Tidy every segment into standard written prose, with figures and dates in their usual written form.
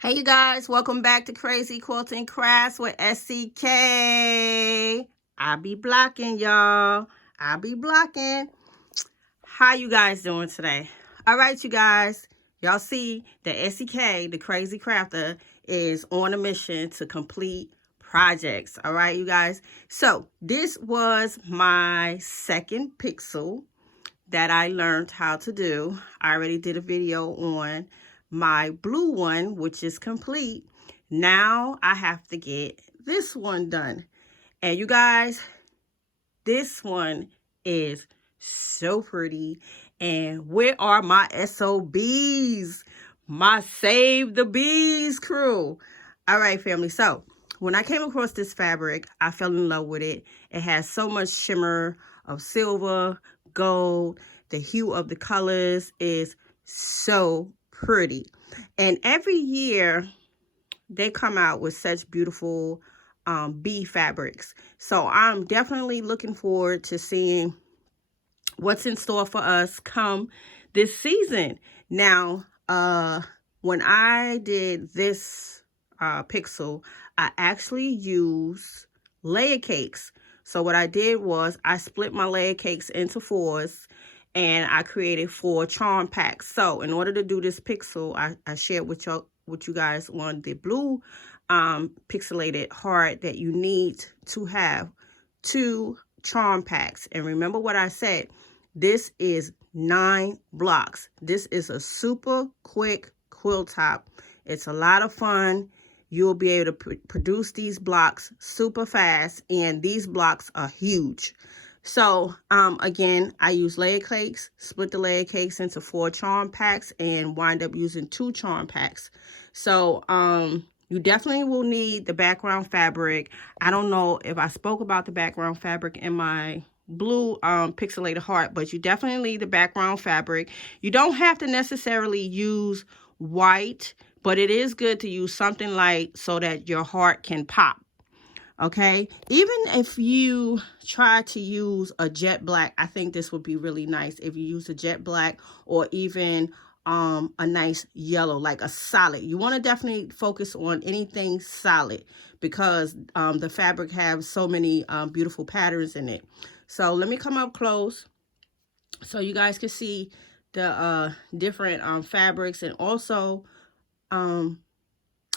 Hey you guys, welcome back to Crazy Quilting Crafts with SCK. I be blocking, y'all. I be blocking. How you guys doing today? All right, you guys. Y'all see that SCK, the Crazy Crafter, is on a mission to complete projects. All right, you guys. So this was my second pixel that I learned how to do. I already did a video on my blue one, which is complete. Now I have to get this one done. And you guys, this one is so pretty. And where are my SOBs? My Save the Bees crew. All right, family. So when I came across this fabric, I fell in love with it. It has so much shimmer of silver, gold. The hue of the colors is so pretty. And every year they come out with such beautiful bee fabrics. So I'm definitely looking forward to seeing what's in store for us come this season. Now, when I did this pixel, I actually used layer cakes. So what I did was I split my layer cakes into fours and I created 4 charm packs. So in order to do this pixel, I shared with you guys on the blue Pixelated Heart that you need to have 2 charm packs. And remember what I said, this is 9 blocks. This is a super quick quilt top. It's a lot of fun. You'll be able to produce these blocks super fast, and these blocks are huge. So again, I use layer cakes, split the layer cakes into 4 charm packs, and wind up using 2 charm packs. So you definitely will need the background fabric. I don't know if I spoke about the background fabric in my blue Pixelated Heart, but you definitely need the background fabric. You don't have to necessarily use white, but it is good to use something light so that your heart can pop. Okay, even if you try to use a jet black, I think this would be really nice if you use a jet black, or even a nice yellow, like a solid. You want to definitely focus on anything solid because the fabric has so many beautiful patterns in it. So let me come up close so you guys can see the different fabrics. And also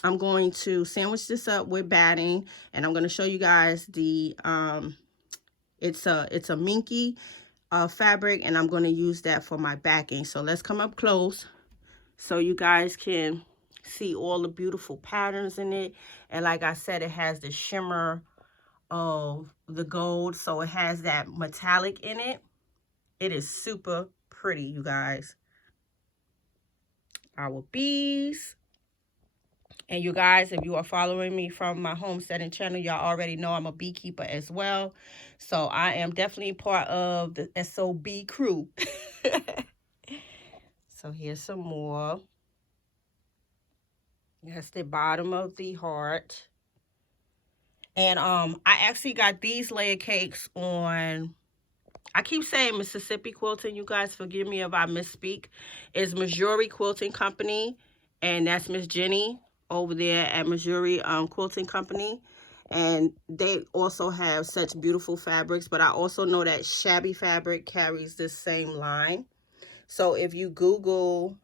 I'm going to sandwich this up with batting, and I'm going to show you guys the it's a minky fabric, and I'm going to use that for my backing. So let's come up close so you guys can see all the beautiful patterns in it. And like I said, it has the shimmer of the gold, so it has that metallic in it. It is super pretty, you guys. Our bees. And you guys, if you are following me from my homesteading channel, y'all already know I'm a beekeeper as well. So I am definitely part of the SOB crew. So here's some more. That's the bottom of the heart. And I actually got these layer cakes on, I keep saying Mississippi Quilting. You guys forgive me if I misspeak. It's Missouri Quilting Company, and that's Miss Jenny over there at Missouri Quilting Company. And they also have such beautiful fabrics, but I also know that Shabby Fabric carries this same line. So if you Google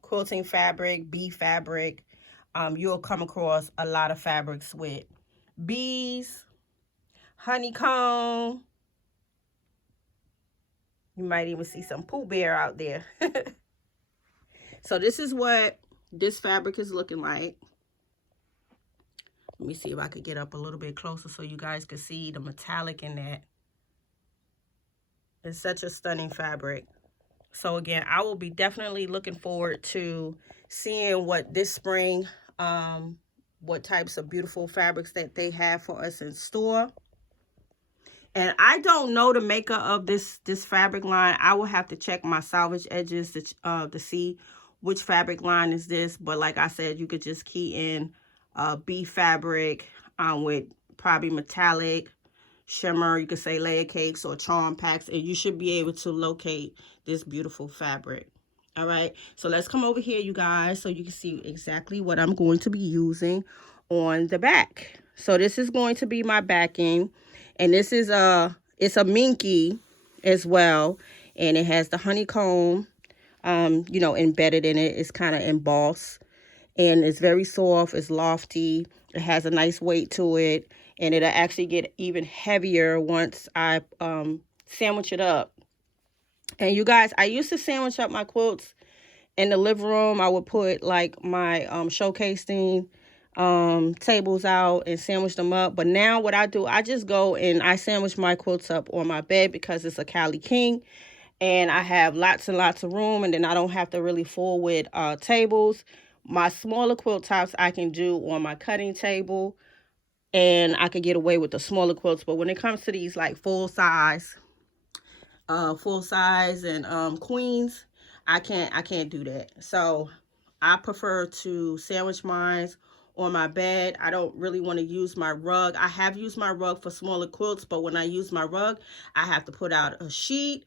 quilting fabric, bee fabric, you'll come across a lot of fabrics with bees, honeycomb. You might even see some Pooh Bear out there. So this is what this fabric is looking like. Let me see if I could get up a little bit closer so you guys can see the metallic in that. It's such a stunning fabric. So again, I will be definitely looking forward to seeing what this spring, what types of beautiful fabrics that they have for us in store. And I don't know the maker of this fabric line. I will have to check my salvage edges to see which fabric line is this. But like I said, you could just key in bee fabric with probably metallic shimmer. You could say layer cakes or charm packs, and you should be able to locate this beautiful fabric. All right, so let's come over here, you guys, so you can see exactly what I'm going to be using on the back. So this is going to be my backing, and this is it's a minky as well, and it has the honeycomb, you know, embedded in it. It's kind of embossed, and it's very soft. It's lofty. It has a nice weight to it, and it'll actually get even heavier once I sandwich it up. And you guys, I used to sandwich up my quilts in the living room. I would put like my showcasing tables out and sandwich them up. But now what I do, I just go and I sandwich my quilts up on my bed because it's a Cali King. And I have lots and lots of room, and then I don't have to really fool with tables. My smaller quilt tops I can do on my cutting table, and I can get away with the smaller quilts. But when it comes to these like full size and queens, I can't do that. So I prefer to sandwich mine on my bed. I don't really want to use my rug. I have used my rug for smaller quilts, but when I use my rug, I have to put out a sheet.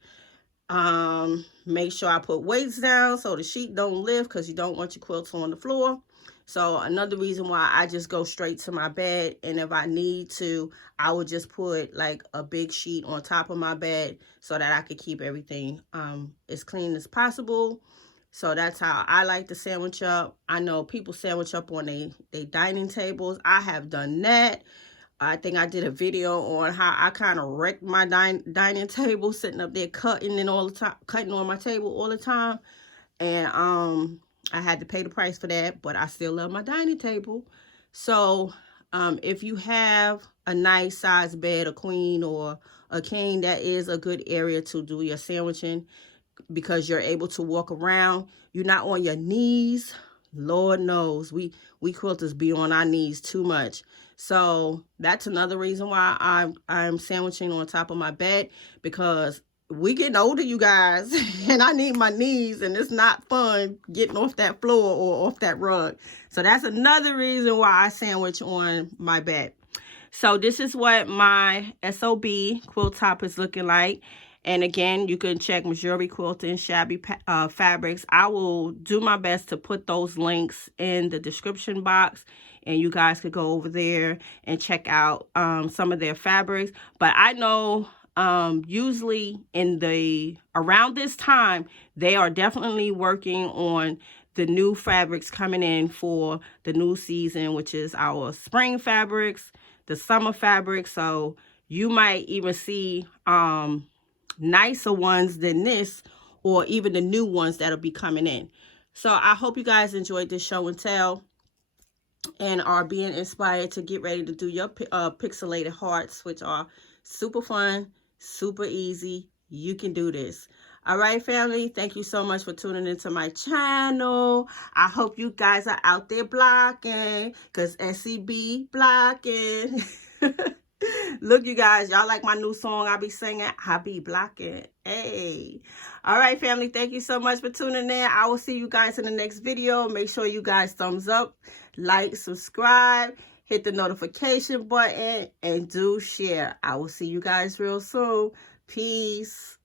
Make sure I put weights down so the sheet don't lift, because you don't want your quilts on the floor. So another reason why I just go straight to my bed, and if I need to, I would just put like a big sheet on top of my bed so that I could keep everything as clean as possible. So that's how I like to sandwich up. I know people sandwich up on they dining tables. I have done that. I think I did a video on how I kind of wrecked my dining table, sitting up there cutting on my table all the time. And I had to pay the price for that, but I still love my dining table. So if you have a nice size bed, a queen or a king, that is a good area to do your sandwiching, because you're able to walk around. You're not on your knees. Lord knows we quilters be on our knees too much. So that's another reason why I'm sandwiching on top of my bed, because we getting older, you guys, and I need my knees, and it's not fun getting off that floor or off that rug. So that's another reason why I sandwich on my bed. So this is what my SOB quilt top is looking like. And again, you can check Missouri Quilting Shabby Fabrics. I will do my best to put those links in the description box, and you guys could go over there and check out some of their fabrics. But I know usually around this time, they are definitely working on the new fabrics coming in for the new season, which is our spring fabrics, the summer fabrics. So you might even see nicer ones than this, or even the new ones that'll be coming in. So I hope you guys enjoyed this show and tell, and are being inspired to get ready to do your pixelated hearts, which are super fun, super easy. You can do this. All right, family, thank you so much for tuning into my channel. I hope you guys are out there blocking, because SCB blocking. Look, you guys, y'all like my new song I be singing? I be blocking. Hey. All right, family, thank you so much for tuning in. I will see you guys in the next video. Make sure you guys thumbs up, like, subscribe, hit the notification button, and do share. I will see you guys real soon. Peace.